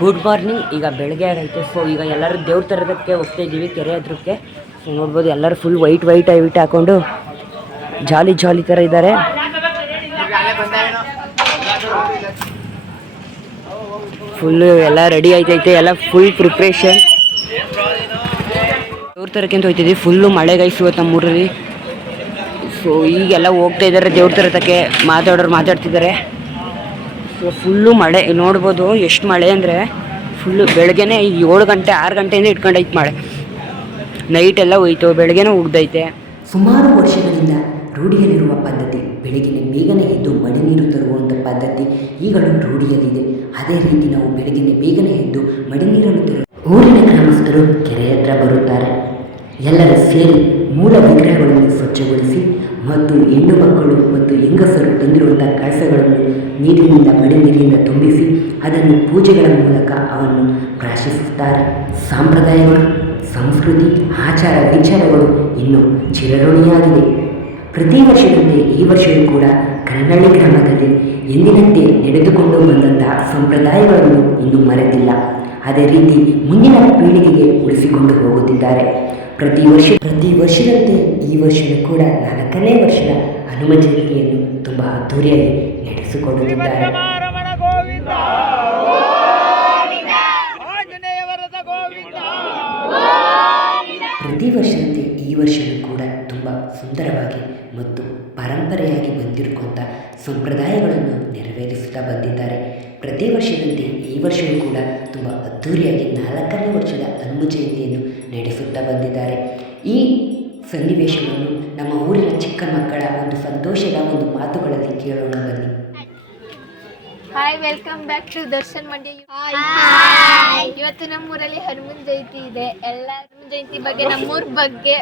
Good morning ಈಗ ಬೆಳಗ್ಗೆ ಆಗೈತೆ ಸೊ ಈಗ ಎಲ್ಲರೂ ದೇವ್ರ ತರದಕ್ಕೆ ಹೋಗ್ತಾ ಇದ್ದೀವಿ, ಕೆರೆ ಹತ್ರಕ್ಕೆ. ಸೊ ನೋಡ್ಬೋದು ಎಲ್ಲರೂ ಫುಲ್ ವೈಟ್ ವೈಟ್ ವೈಟ್ ಹಾಕೊಂಡು ಜಾಲಿ ಜಾಲಿ ಥರ ಇದ್ದಾರೆ. ಫುಲ್ಲು ಎಲ್ಲ ರೆಡಿ ಆಯ್ತೈತೆ ಎಲ್ಲ ಫುಲ್ ಪ್ರಿಪ್ರೇಷನ್ ದೇವ್ರ ತರಕ್ಕೆ ಅಂತ ಹೋಗ್ತಿದ್ವಿ ಫುಲ್ಲು ಮಳೆಗೈಸು ಇವತ್ತು ನಮ್ಮೂರಲ್ಲಿ. ಸೊ ಈಗೆಲ್ಲ ಹೋಗ್ತಾ ಇದ್ದಾರೆ ದೇವ್ರ ತರತಕ್ಕೆ ಮಾತಾಡೋರು ಮಾತಾಡ್ತಿದ್ದಾರೆ. ಫುಲ್ಲು ಮಳೆ. ನೋಡ್ಬೋದು ಎಷ್ಟು ಮಳೆ ಅಂದರೆ ಫುಲ್ಲು ಬೆಳಗ್ಗೆನೇ ಏಳು ಗಂಟೆ, ಆರು ಗಂಟೆಯಿಂದ ಇಟ್ಕೊಂಡೈತೆ ಮಳೆ. ನೈಟ್ ಎಲ್ಲ ಹೋಯ್ತು, ಬೆಳಗ್ಗೆನೇ ಉಗ್ದೈತೆ ಸುಮಾರು ವರ್ಷಗಳಿಂದ ರೂಢಿಯಲ್ಲಿರುವ ಪದ್ಧತಿ ಬೆಳಗಿನ ಬೇಗನೆ ಎದ್ದು ಮಡಿ ನೀರು ತರುವಂಥ ಪದ್ಧತಿ ಈಗಲೂ ರೂಢಿಯಲ್ಲಿದೆ. ಅದೇ ರೀತಿ ನಾವು ಬೆಳಗಿನ ಬೇಗನೆ ಎದ್ದು ಮಡಿ ನೀರನ್ನು ತರುವ ಊರಿನ ಗ್ರಾಮಸ್ಥರು ಕೆರೆ ಹತ್ರ ಬರುತ್ತಾರೆ. ಎಲ್ಲರೂ ಸೇರಿ ಮೂಲ ವಿಗ್ರಹಗಳನ್ನು ಸ್ವಚ್ಛಗೊಳಿಸಿ ಮತ್ತು ಹೆಣ್ಣು ಮಕ್ಕಳು ಮತ್ತು ಹೆಂಗಸರು ತಂದಿರುವಂಥ ಕಳಸಗಳನ್ನು ನೀರಿನಿಂದ ಮಡಿ ನೀರಿನಿಂದ ತುಂಬಿಸಿ ಅದನ್ನು ಪೂಜೆಗಳ ಮೂಲಕ ಅವನ್ನು ಪ್ರಾಶಿಸುತ್ತಾರೆ ಸಂಪ್ರದಾಯಗಳು, ಸಂಸ್ಕೃತಿ, ಆಚಾರ, ವಿಚಾರಗಳು ಇನ್ನೂ ಚಿರಋಣಿಯಾಗಿದೆ. ಪ್ರತಿ ವರ್ಷದಂತೆ ಈ ವರ್ಷವೂ ಕೂಡ ಕನ್ನಳ್ಳಿ ಗ್ರಾಮದಲ್ಲಿ ಎಂದಿನಂತೆ ನಡೆದುಕೊಂಡು ಬಂದಂತಹ ಸಂಪ್ರದಾಯಗಳನ್ನು ಇನ್ನೂ ಮರೆತಿಲ್ಲ. ಅದೇ ರೀತಿ ಮುಂದಿನ ಪೀಳಿಗೆಗೆ ಉಳಿಸಿಕೊಂಡು ಹೋಗುತ್ತಿದ್ದಾರೆ. ಪ್ರತಿ ವರ್ಷ ಪ್ರತಿ ವರ್ಷದಂತೆ ಈ ವರ್ಷವೂ ಕೂಡ ನಾಲ್ಕನೇ ವರ್ಷದ ಹನುಮ ಜಯಂತಿಯನ್ನು ತುಂಬ ಅದ್ದೂರಿಯಾಗಿ ನಡೆಸಿಕೊಳ್ಳುತ್ತಿದ್ದಾರೆ ಪ್ರತಿ ವರ್ಷದಂತೆ ಈ ವರ್ಷವೂ ಕೂಡ ತುಂಬ ಸುಂದರವಾಗಿ ಮತ್ತು ಪರಂಪರೆಯಾಗಿ ಬಂದಿರುವಂಥ ಸಂಪ್ರದಾಯಗಳನ್ನು ನೆರವೇರಿಸುತ್ತಾ ಬಂದಿದ್ದಾರೆ. ಪ್ರತಿ ವರ್ಷದಂತೆ ಈ ವರ್ಷವೂ ಕೂಡ ತುಂಬ ಅದ್ಧೂರಿಯಾಗಿ ನಾಲ್ಕನೇ ವರ್ಷದ ಹನುಮ ಜಯಂತಿಯನ್ನು ನಡೆಸುತ್ತಾ ಬಂದಿದ್ದಾರೆ. ಈ ಸನ್ನಿವೇಶವನ್ನು ನಮ್ಮ ಊರಿನ ಚಿಕ್ಕ ಮಕ್ಕಳ ಒಂದು ಸಂತೋಷದ ಒಂದು ಮಾತುಗಳಲ್ಲಿ ಕೇಳೋಣ ಬನ್ನಿ. Hi welcome back to Darshan Mandya ಇವತ್ತು ನಮ್ಮೂರಲ್ಲಿ ಹನುಮನ್ ಜಯಂತಿ ಇದೆ. ಎಲ್ಲ ಹನುಮನ್ ಜಯಂತಿ ಬಗ್ಗೆ ನಮ್ಮೂರ ಬಗ್ಗೆ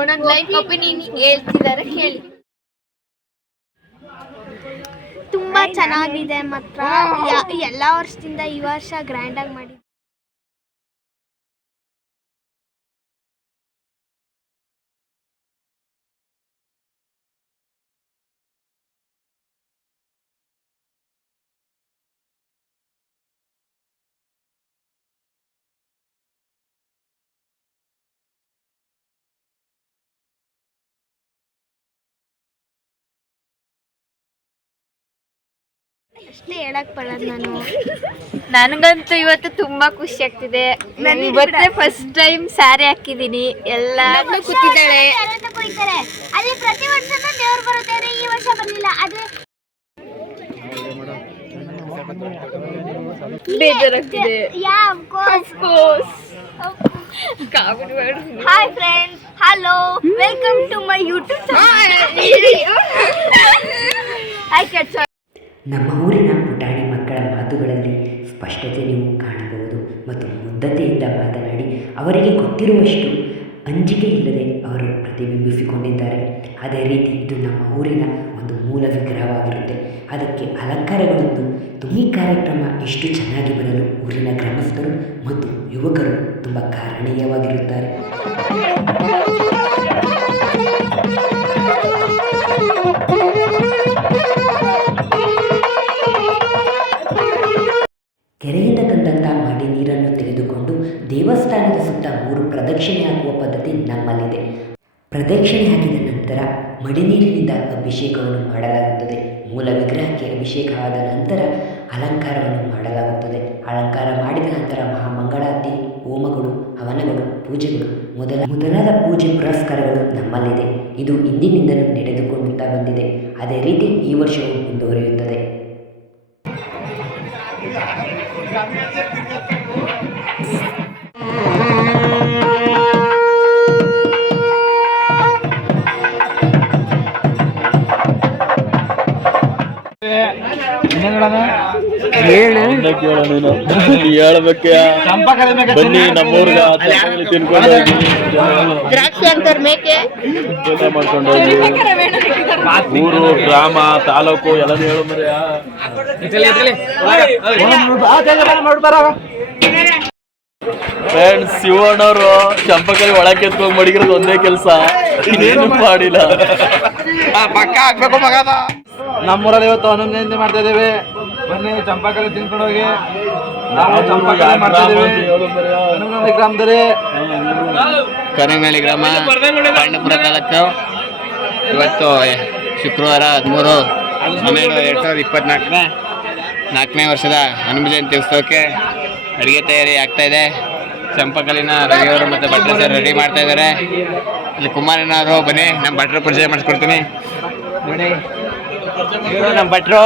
ಒಂದೊಂದು ಲೈಫ್ ಒಪಿನಿಯನ್ ಹೇಳ್ತಿದ್ದಾರೆ ಕೇಳಿ ತುಂಬಾ ಚೆನ್ನಾಗಿದೆ ಮಾತ್ರ. ಎಲ್ಲಾ ವರ್ಷದಿಂದ ಈ ವರ್ಷ ಗ್ರ್ಯಾಂಡ್ ಆಗಿ ಅಷ್ಟೇ ಹೇಳಕ್ ನಾನು. ನನಗಂತೂ ಇವತ್ತು ತುಂಬಾ ಖುಷಿ ಆಗ್ತಿದೆ. ನಾನು ಇವತ್ತೇ ಫಸ್ಟ್ ಟೈಮ್ ಸ್ಯಾರಿ ಹಾಕಿದೀನಿ ಎಲ್ಲಾರು ಕೂತಿದ್ದಾಳೆ. ಅಲ್ಲಿ ಪ್ರತಿ ವರ್ಷನೂ ದೇವ್ರು ಬರುತ್ತೆ ಆದ್ರೆ ಈ ವರ್ಷ ಬರ್ಲಿಲ್ಲ. ಆದ್ರೆ ಬೇಜಾರಾಗ್ತಿದೆ. ಯಾವ hi friends hello welcome to my YouTube ಆಯ್ತು ನಮ್ಮ ಊರಿನ ಪುಟಾಣಿ ಮಕ್ಕಳ ಮಾತುಗಳಲ್ಲಿ ಸ್ಪಷ್ಟತೆ ನೀವು ಕಾಣಬಹುದು ಮತ್ತು ಮುದ್ದತೆಯಿಂದ ಮಾತನಾಡಿ ಅವರಿಗೆ ಗೊತ್ತಿರುವಷ್ಟು ಅಂಜಿಕೆ ಇಲ್ಲದೆ ಅವರು ಪ್ರತಿಬಿಂಬಿಸಿಕೊಂಡಿದ್ದಾರೆ. ಅದೇ ರೀತಿ ಇದು ನಮ್ಮ ಊರಿನ ಒಂದು ಮೂಲ ವಿಗ್ರಹವಾಗಿರುತ್ತೆ. ಅದಕ್ಕೆ ಅಲಂಕಾರಗಳನ್ನು ತುಂಬಿ ಕಾರ್ಯಕ್ರಮ ಎಷ್ಟು ಚೆನ್ನಾಗಿ ಬರಲು ಊರಿನ ಗ್ರಾಮಸ್ಥರು ಮತ್ತು ಯುವಕರು ತುಂಬ ಕಾರಣೀಯವಾಗಿರುತ್ತಾರೆ. ಮಡಿ ನೀರನ್ನು ತೆಗೆದುಕೊಂಡು ದೇವಸ್ಥಾನದ ಸುತ್ತ ಮೂರು ಪ್ರದಕ್ಷಿಣೆ ಹಾಕುವ ಪದ್ಧತಿ ನಮ್ಮಲ್ಲಿದೆ. ಪ್ರದಕ್ಷಿಣೆ ಹಾಕಿದ ನಂತರ ಮಡಿ ನೀರಿನಿಂದ ಅಭಿಷೇಕವನ್ನು ಮಾಡಲಾಗುತ್ತದೆ. ಮೂಲ ವಿಗ್ರಹಕ್ಕೆ ಅಭಿಷೇಕ ಆದ ನಂತರ ಅಲಂಕಾರವನ್ನು ಮಾಡಲಾಗುತ್ತದೆ. ಅಲಂಕಾರ ಮಾಡಿದ ನಂತರ ಮಹಾಮಂಗಳಾರತಿ, ಹೋಮಗಳು, ಹವನಗಳು, ಪೂಜೆಗಳು ಮೊದಲ ಮೊದಲಾದ ಪೂಜೆ ಪುರಸ್ಕಾರಗಳು ನಮ್ಮಲ್ಲಿದೆ. ಇದು ಇಂದಿನಿಂದಲೂ ನಡೆದುಕೊಳ್ಳುತ್ತಾ ಬಂದಿದೆ. ಅದೇ ರೀತಿ ಈ ವರ್ಷವೂ ಮುಂದುವರಿಯುತ್ತದೆ. ಹೇಳು ಬನ್ನಿ ನಮ್ಮೂರ್ಗ ತಿನ್ಕೊಂಡು ದ್ರಾಕ್ಷಿ ಅಂತಾರ ಮೇಕೆ ಊಟ ಮಾಡ್ಕೊಂಡು ಹೋಗಿ ಊರು ಗ್ರಾಮ ತಾಲೂಕು ಎಲ್ಲ ಹೇಳು ಫ್ರೆಂಡ್ಸ್ ಶಿವಣ್ಣವರು ಚಂಪಕಲಿ ಒಳಕ್ಕೆ ಎತ್ಕೊಂಡ್ ಮಡಿಗಿರೋದು ಒಂದೇ ಕೆಲಸ. ಇನ್ನೇನು ಮಾಡಿಲ್ಲ. ಪಕ್ಕ ಹಾಕ್ಬೇಕು ಮಗದ ನಮ್ಮೂರಲ್ಲಿ ಇವತ್ತು ಹನ್ನೊಂದು ಜಯಂತಿ ಮಾಡ್ತಾ ಇದ್ದೇವೆ. ಬನ್ನಿ ಚಂಪಾಕಲೆ ತಿನ್ಕೊಂಡು ಹೋಗಿ. ನಾವು ಚಂಪಾಕಲೆ ಮಾಡ್ತಾ ಇದ್ದೇವೆ. ಹನುಮನಹಳ್ಳಿ ಗ್ರಾಮದಲ್ಲಿ. ಕರಿಮೇಳಿ ಗ್ರಾಮ ಪಾಂಡಪುರ ತಾಲೂಕು. ಇವತ್ತು ಶುಕ್ರವಾರ ಹದಿಮೂರು, ಹನ್ನೆರಡು, ಎರಡು ಸಾವಿರದ ಇಪ್ಪತ್ನಾಲ್ಕನೇ, ನಾಲ್ಕನೇ ವರ್ಷದ ಹನುಮ ಜಯಂತಿ ಉತ್ಸವಕ್ಕೆ ಅಡುಗೆ ತಯಾರಿ ಆಗ್ತಾ ಇದೆ. ಚಂಪಕಲಿನ ರವಿಯವರು ಮತ್ತು ಭಟ್ರ ಸರ್ ರೆಡಿ ಮಾಡ್ತಾ ಇದ್ದಾರೆ. ಇಲ್ಲಿ ಕುಮಾರಣ್ಣವರು ಬನ್ನಿ ನಮ್ಮ ಭಟ್ರ ಪರಿಚಯ ಮಾಡಿಸ್ಕೊಡ್ತೀನಿ. ನೋಡಿ ಇವರು ನಮ್ಮ ಭಟ್ರು.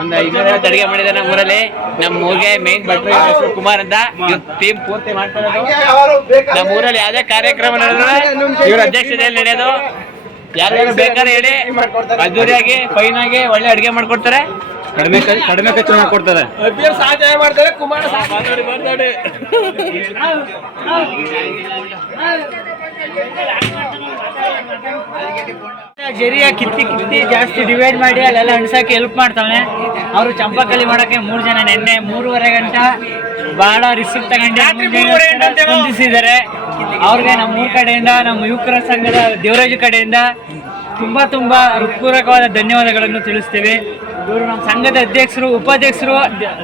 ಒಂದು ಇನ್ನೂರೈವತ್ತು ಅಡುಗೆ ಮಾಡಿದ್ದಾರೆ ನಮ್ಮ ಊರಲ್ಲಿ. ನಮ್ಮ ಊರಿಗೆ ಮೇನ್ ಭಟ್ರು ಹೆಸರು ಕುಮಾರ್ ಅಂತ. ಟೀಮ್ ಪೂರ್ತಿ ಮಾಡ್ತಾರೆ ನಮ್ಮ ಊರಲ್ಲಿ ಯಾವುದೇ ಕಾರ್ಯಕ್ರಮ ನಡೆದ್ರೆ ಇವ್ರ ಅಧ್ಯಕ್ಷತೆಯಲ್ಲಿ ನಡೆಯೋದು. ಯಾರ್ಯಾರು ಬೇಕಾದ್ರೆ ಹೇಳಿ ಅದ್ದೂರಿಯಾಗಿ ಫೈನ್ ಆಗಿ ಒಳ್ಳೆ ಅಡುಗೆ ಮಾಡ್ಕೊಡ್ತಾರೆ. ಕಡಿಮೆ ಕಡಿಮೆ ಖರ್ಚು ಮಾಡ್ಕೊಡ್ತಾರೆ. ಸಹಾಯ ಮಾಡ್ತಾರೆ ಕುಮಾರ ಜರಿಯ ಕಿತ್ತಿ ಕಿತ್ತಿ ಜಾಸ್ತಿ ಡಿವೈಡ್ ಮಾಡಿ ಅಲ್ಲೆಲ್ಲ ಅಣ್ಸಕ್ಕೆ ಹೆಲ್ಪ್ ಮಾಡ್ತಾಳೆ ಅವರು ಚಂಪಕಲಿ ಮಾಡೋಕ್ಕೆ ಮೂರು ಜನ ನಿನ್ನೆ ಮೂರುವರೆ ಗಂಟ ಬಹಳ ರಿಸ್ಕ್ ತಗೊಂಡು ಸ್ಪಂದಿಸಿದ್ದಾರೆ ಅವ್ರಿಗೆ ನಮ್ಮ ಊರ ಕಡೆಯಿಂದ ನಮ್ಮ ಯುವಕರ ಸಂಘದ ದೇವರಾಜು ಕಡೆಯಿಂದ ತುಂಬಾ ತುಂಬಾ ಹೃತ್ಪೂರ್ವಕವಾದ ಧನ್ಯವಾದಗಳನ್ನು ತಿಳಿಸ್ತೇವೆ. ಇವರು ನಮ್ಮ ಸಂಘದ ಅಧ್ಯಕ್ಷರು ಉಪಾಧ್ಯಕ್ಷರು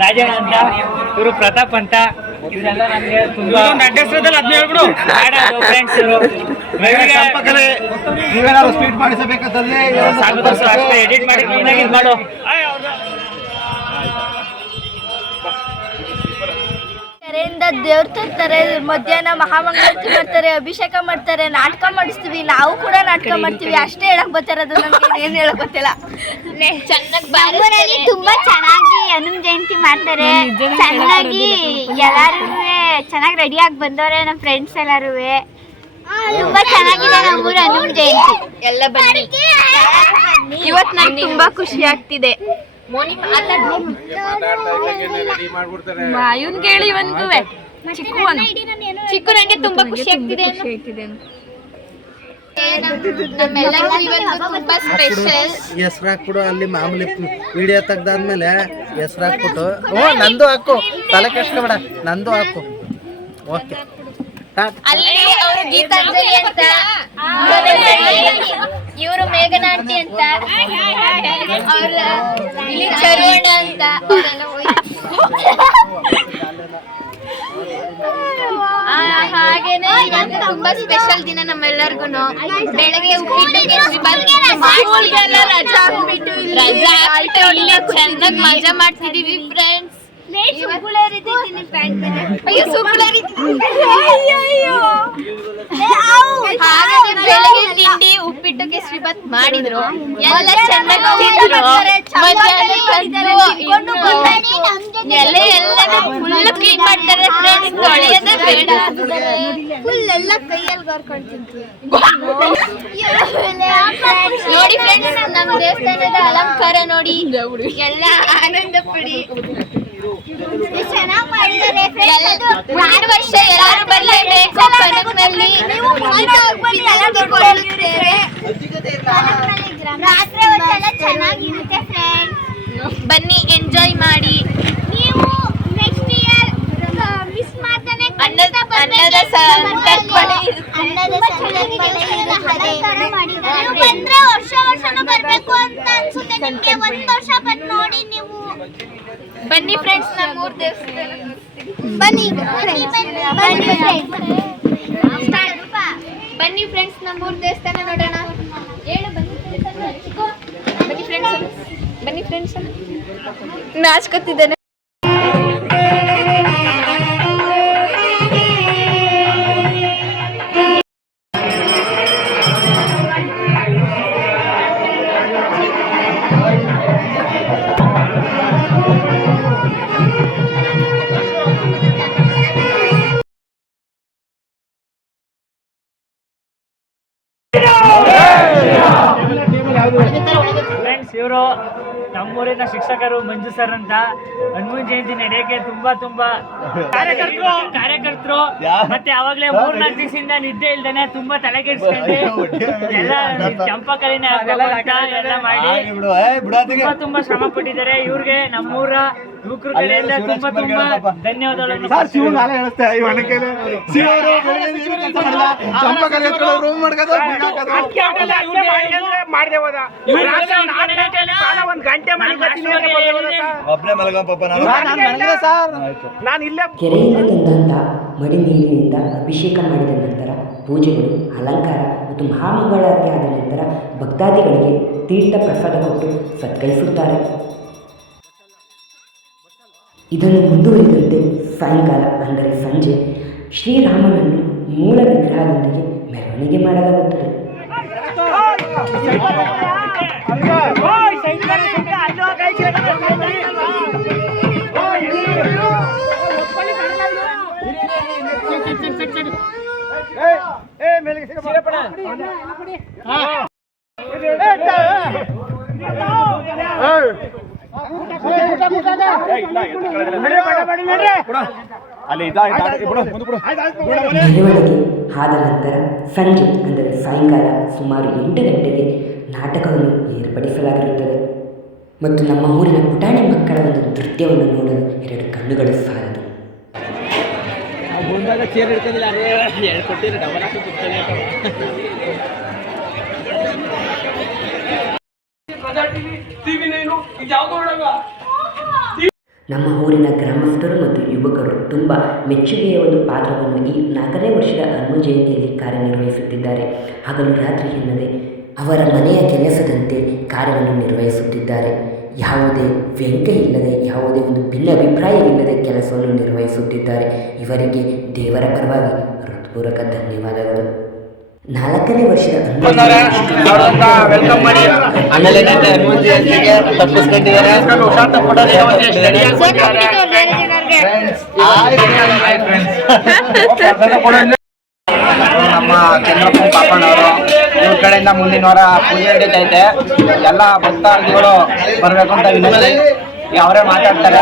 ರಾಜಣ್ಣ ಅಂತ ಇವರು ಪ್ರತಾಪ್ ಅಂತ. ನೀವೇನಾದ್ರು ಸ್ವೀಟ್ ಎಡಿಟ್ ಮಾಡಿ ಕ್ಲೀನಾಗಿ ಇದು ಮಾಡು. ಕರೆಯಿಂದ ದೇವ್ರ ತರ್ತಾರೆ ಮಧ್ಯಾಹ್ನ ಮಹಾಮಂಗಳಾರತಿ ಮಾಡ್ತಾರೆ ಅಭಿಷೇಕ ಮಾಡ್ತಾರೆ ನಾಟಕ ಮಾಡಿಸ್ತೀವಿ ನಾವು ಕೂಡ ನಾಟಕ ಮಾಡ್ತೀವಿ ಅಷ್ಟೇ ಹೇಳಕ್ ಬರ್ತಿರೋದು ನಮ್ಗೆ ಏನ್ ಹೇಳಕ್ ಗೊತ್ತಿಲ್ಲ. ಚೆನ್ನಾಗಿ ತುಂಬಾ ಚೆನ್ನಾಗಿ ಹನುಮ ಜಯಂತಿ ಮಾಡ್ತಾರೆ. ಚೆನ್ನಾಗಿ ಎಲ್ಲಾರು ಚೆನ್ನಾಗಿ ರೆಡಿ ಆಗಿ ಬಂದವ್ರೆ ನಮ್ಮ ಫ್ರೆಂಡ್ಸ್ ಎಲ್ಲಾರು ತುಂಬಾ ಚೆನ್ನಾಗಿದೆ ನಮ್ಮೂರು ಹನುಮ ಜಯಂತಿ. ಎಲ್ಲ ಬನ್ನಿ. ಇವತ್ತು ನಂಗೆ ತುಂಬಾ ಖುಷಿ ಆಗ್ತಿದೆ. ಇವನ್ ಕೇಳಿ ಇವನ್ಗುವೆ ಚಿಕ್ಕು ನಂಗೆ ತುಂಬಾ ಖುಷಿ ಆಗ್ತಿದೆ ಹೆಸ್ರು ಹಾಕ್ಬಿಡು ಅಲ್ಲಿ ಮಾಮೂಲಿ ವಿಡಿಯೋ ತೆಗ್ದಾದ್ಮೇಲೆ ಹೆಸ್ರು ಹಾಕ್ಬಿಟ್ಟು. ಓ ನಂದು ಹಾಕು. ತಲೆ ಕೆಡ್ಸ್ಕೊಬೇಡ ನಂದು ಹಾಕು. ಓಕೆ. ಅಲ್ಲಿ ಅವರು ಗೀತಾಂಜಲಿ ಅಂತ ಇವರು ಮೇಘನ ಆಂಟಿ ಅಂತ ಅವ್ರ ಇಲ್ಲಿ ಚರುವಣ ಅಂತ ಅವ್ರೆಲ್ಲ ಹಾಗೇನೆ ಇವತ್ತು ತುಂಬಾ ಸ್ಪೆಷಲ್ ದಿನ ನಮ್ಮೆಲ್ಲರಿಗೂ ಬೆಳಗ್ಗೆ ಉಪ್ಪಿಟ್ಟು ರಜಾ ಹಾಕ್ಬಿಟ್ಟು ರಜಾ ಹಾಕ್ಬಿಟ್ಟು ಇಲ್ಲಿ ಚೆನ್ನಾಗಿ ಮಜಾ ಮಾಡ್ತಿದೀವಿ ಫ್ರೆಂಡ್ಸ್ ಅಯ್ಯೋ ಸುಕ್ಕುಳರಿ ಹಾಗಾದ್ರೆ ಬೆಳಗ್ಗೆ ತಿಂಡಿ ಉಪ್ಪಿಟ್ಟು ಕೇಸರಿ ಮಾಡಿದ್ರು. ಎಲ್ಲ ಚೆನ್ನಾಗಿ ತಿಂದ್ರು. ಮಧ್ಯಾಹ್ನ ಎಲ್ಲ ಫುಲ್ ಕ್ಲೀನ್ ಮಾಡ್ತಾರೆ ಫ್ರೆಂಡ್ಸ್ ತೊಳೆಯೋದೇ ಬೇಡ ಫುಲ್ ಎಲ್ಲ ಕೈಯಲ್ಲಿ ಬರ್ಕೊಂತಿದ್ವಿ ನೋಡಿ ಫ್ರೆಂಡ್ಸ್ ನಮ್ಮ ದೇವಸ್ಥಾನದ ಅಲಂಕಾರ ನೋಡಿ. ಎಲ್ಲ ಆನಂದ ಪಡಿ. ವರ್ಷ ಎಲ್ಲರೂ ಬರಲೇಬೇಕು ಕನಕ್ನಲ್ಲಿ ರಾತ್ರಿ ಹೊತ್ತೆಲ್ಲ ಚೆನ್ನಾಗಿರುತ್ತೆ ಫ್ರೆಂಡ್ಸ್ ಬನ್ನಿ ಎಂಜಾಯ್ ಮಾಡಿ. ನೀವು ನೆಕ್ಸ್ಟ್ ಇಯರ್ ಮಿಸ್ ಮಾಡ್ತಾನೆ ಅನ್ನದ ಅನ್ನದ ಸಂತರ್ಪಣೆ ಇರುತ್ತೆ. ಅನ್ನದ ಸಂತರ್ಪಣೆ ಮಾಡಿದ್ದಾರೆ. ನೀವು ಬಂದ್ರೆ ವರ್ಷ ವರ್ಷನೂ ಬರ್ಬೇಕು ಅಂತ ಅನ್ಸುತ್ತೆ ನಿಮ್ಗೆ ಒಂದ್ ವರ್ಷ ಬಂದ್ ನೋಡಿ ನೀವು ಬನ್ನಿ ಫ್ರೆಂಡ್ಸ್ ನಮ್ಮ ಮೂರ್ ದೇವಸ್ಥಾನ ಬನ್ನಿ ಬನ್ನಿ ಫ್ರೆಂಡ್ಸ್ ನಮ್ಮೂರ್ ದೇವಸ್ಥಾನ ನೋಡೋಣ. ಬನ್ನಿ. ಬನ್ನಿ ಫ್ರೆಂಡ್ಸ್ ಬನ್ನಿ ಫ್ರೆಂಡ್ಸ್ ನಾಚ್ಕೊತಿದ್ದಾನೆ. ಫ್ರೆಂಡ್ಸ್ ಇವರು ನಮ್ಮೂರಿನ ಶಿಕ್ಷಕರು ಮಂಜು ಸರ್ ಅಂತ. ಹನುಮನ್ ಜಯಂತಿ ನಡೆಯಕ್ಕೆ ತುಂಬಾ ತುಂಬಾ ಕಾರ್ಯಕರ್ತರು. ಕಾರ್ಯಕರ್ತರು. ಮತ್ತೆ ಅವಾಗ್ಲೇ ಮೂರ್ನಾಲ್ಕು ದಿವಸದಿಂದ ನಿದ್ದೆ ಇಲ್ದೇನೆ ತುಂಬಾ ತಲೆ ಕೆಡಿಸ್ಕೊಂಡು ಎಲ್ಲ ಚಂಪಕಲಿನ ಎಲ್ಲ ಮಾಡಿ ತುಂಬಾ ತುಂಬಾ ಶ್ರಮ ಪಟ್ಟಿದ್ದಾರೆ. ಇವ್ರಿಗೆ ನಮ್ಮೂರ ಯುವಕರ ಕಡೆಯಿಂದ ತುಂಬಾ ತುಂಬಾ ಸರ್ ಈ ಒಣಕೆಲೆ ಶಿವರು. ಸರ್, ನಾನ್ ಕೆರೆಯಿಂದ ತಂದಂತ ಮಡಿ ನೀರಿನಿಂದ ಅಭಿಷೇಕ ಮಾಡಿದ ನಂತರ ಪೂಜೆಗಳು ಅಲಂಕಾರ ಮತ್ತು ಮಹಾಮಂಗಳಾರತಿ ಆದ ನಂತರ ಭಕ್ತಾದಿಗಳಿಗೆ ತೀರ್ಥ ಪ್ರಸಾದ ಕೊಟ್ಟು ಸತ್ಕರಿಸುತ್ತಾರೆ. ಇದನ್ನು ಮುಂದುವರಿದಂತೆ ಸಾಯಂಕಾಲ ಅಂದರೆ ಸಂಜೆ ಶ್ರೀರಾಮನನ್ನು ಮೂಲ ವಿಗ್ರಹದೊಂದಿಗೆ ಮೆರವಣಿಗೆ ಮಾಡಲಾಗುತ್ತದೆ ಮೆರವಣಿಗೆ ಆದ ನಂತರ ಸಂಜೆ ಅಂದರೆ ಸಾಯಂಕಾಲ ಸುಮಾರು ಎಂಟು ಗಂಟೆಗೆ ನಾಟಕವನ್ನು ಏರ್ಪಡಿಸಲಾಗಿರುತ್ತದೆ ಮತ್ತು ನಮ್ಮ ಊರಿನ ಪುಟಾಣಿ ಮಕ್ಕಳ ಒಂದು ನೃತ್ಯವನ್ನು ನೋಡಲು ಎರಡು ಕಣ್ಣುಗಳು ಸಾಲದು ನಮ್ಮ ಊರಿನ ಗ್ರಾಮಸ್ಥರು ಮತ್ತು ಯುವಕರು ತುಂಬ ಮೆಚ್ಚುಗೆಯ ಒಂದು ಪಾತ್ರವನ್ನು ಈ ನಾಲ್ಕನೇ ವರ್ಷದ ಹನುಮ ಜಯಂತಿಯಲ್ಲಿ ಕಾರ್ಯನಿರ್ವಹಿಸುತ್ತಿದ್ದಾರೆ. ಹಗಲು ರಾತ್ರಿ ಎನ್ನದೆ ಅವರ ಮನೆಯ ಕೆಲಸದಂತೆ ಕಾರ್ಯವನ್ನು ನಿರ್ವಹಿಸುತ್ತಿದ್ದಾರೆ. ಯಾವುದೇ ವ್ಯಂಗ್ಯ ಇಲ್ಲದೆ, ಯಾವುದೇ ಒಂದು ಭಿನ್ನಾಭಿಪ್ರಾಯವಿಲ್ಲದೆ ಕೆಲಸವನ್ನು ನಿರ್ವಹಿಸುತ್ತಿದ್ದಾರೆ. ಇವರಿಗೆ ದೇವರ ಪರವಾಗಿ ಹೃತ್ಪೂರ್ವಕ ಧನ್ಯವಾದಗಳು. ನಾಲ್ಕನೇ ವರ್ಷದ ಹನುಮ ವೆಲ್ಕಮ್ ಮಾಡಿ. ಆಮೇಲೆ ಏನಂತೆ ಹನುಮಂತ ಜಯಂತಿಗೆ ತಪ್ಪಿಸ್ಕೊಂಡಿದ್ದಾರೆ. ನಮ್ಮ ಚಂದ್ರಪ್ಪ ಪಾಪಣ್ಣವರು ಇವ್ರ ಕಡೆಯಿಂದ ಮುಂದಿನ ವಾರ ಪೂಜೆ ನಡೀತೈತೆ ಎಲ್ಲ ಭಕ್ತಾದಿಗಳು ಬರಬೇಕು ಅಂತ ವಿನಂತಿ. ಅವರೇ ಮಾತಾಡ್ತಾರೆ.